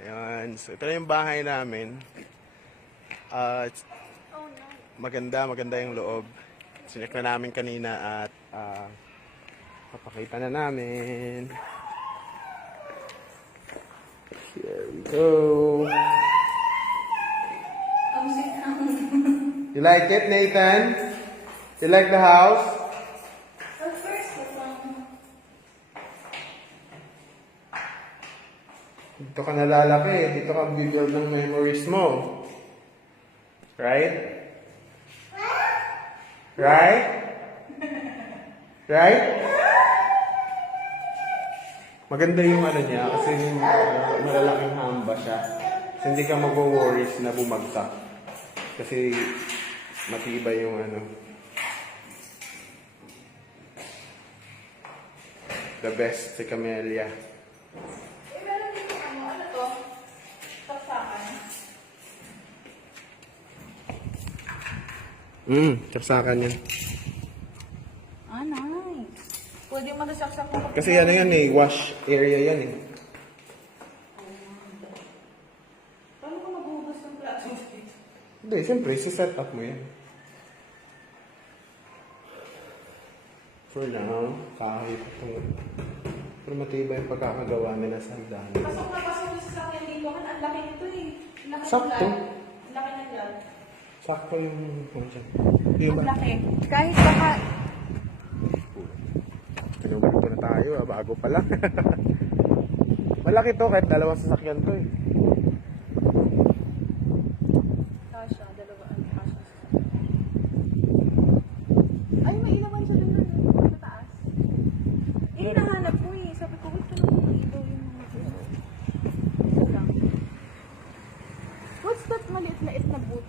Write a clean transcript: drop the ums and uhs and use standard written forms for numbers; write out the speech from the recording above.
Ayan. So, ito na yung bahay namin. Maganda yung loob. Sinek na namin kanina at papakita na namin. Here we go. You like it, Nathan? You like the house? Of course, Dito ka nalalaki. Dito ka build ng memories mo. Right? Right? Right? Maganda yung ano niya kasi malalaking hamba siya. Kasi hindi ka mag-worries na bumagsak. Kasi matibay yung ano. The best si Camellia. meron dito ano to? Saksakan. Kapsakan yan. Ah, nice. Pwede mo nasaksak mo. Kasi ano yan eh, wash area yan eh. Paano ka maghuhugas ng plato dito? Hindi, siyempre, set up mo yan. For now, kahit itong... Pero matibay yung pagkakagawa nila sa hagdanan. Pasok na sa sasakyan dito. Ang laki nito eh. Ang laki ng Sakto. lab. Ang laki ng lab. Sakto yung... Ano dyan? Yung Ang ba? laki. Kahit baka... Pinubog ko na tayo, bago pa lang. Malaki to, kahit dalawang sasakyan to eh. Kasha, dalawa. Kasha. Ay, may ilawan sa doon sa taas. Eh, nahanap ko eh. Sabi ko, wait ka lang mga ilaw yung mga lang. What's that maliit-liit na buta?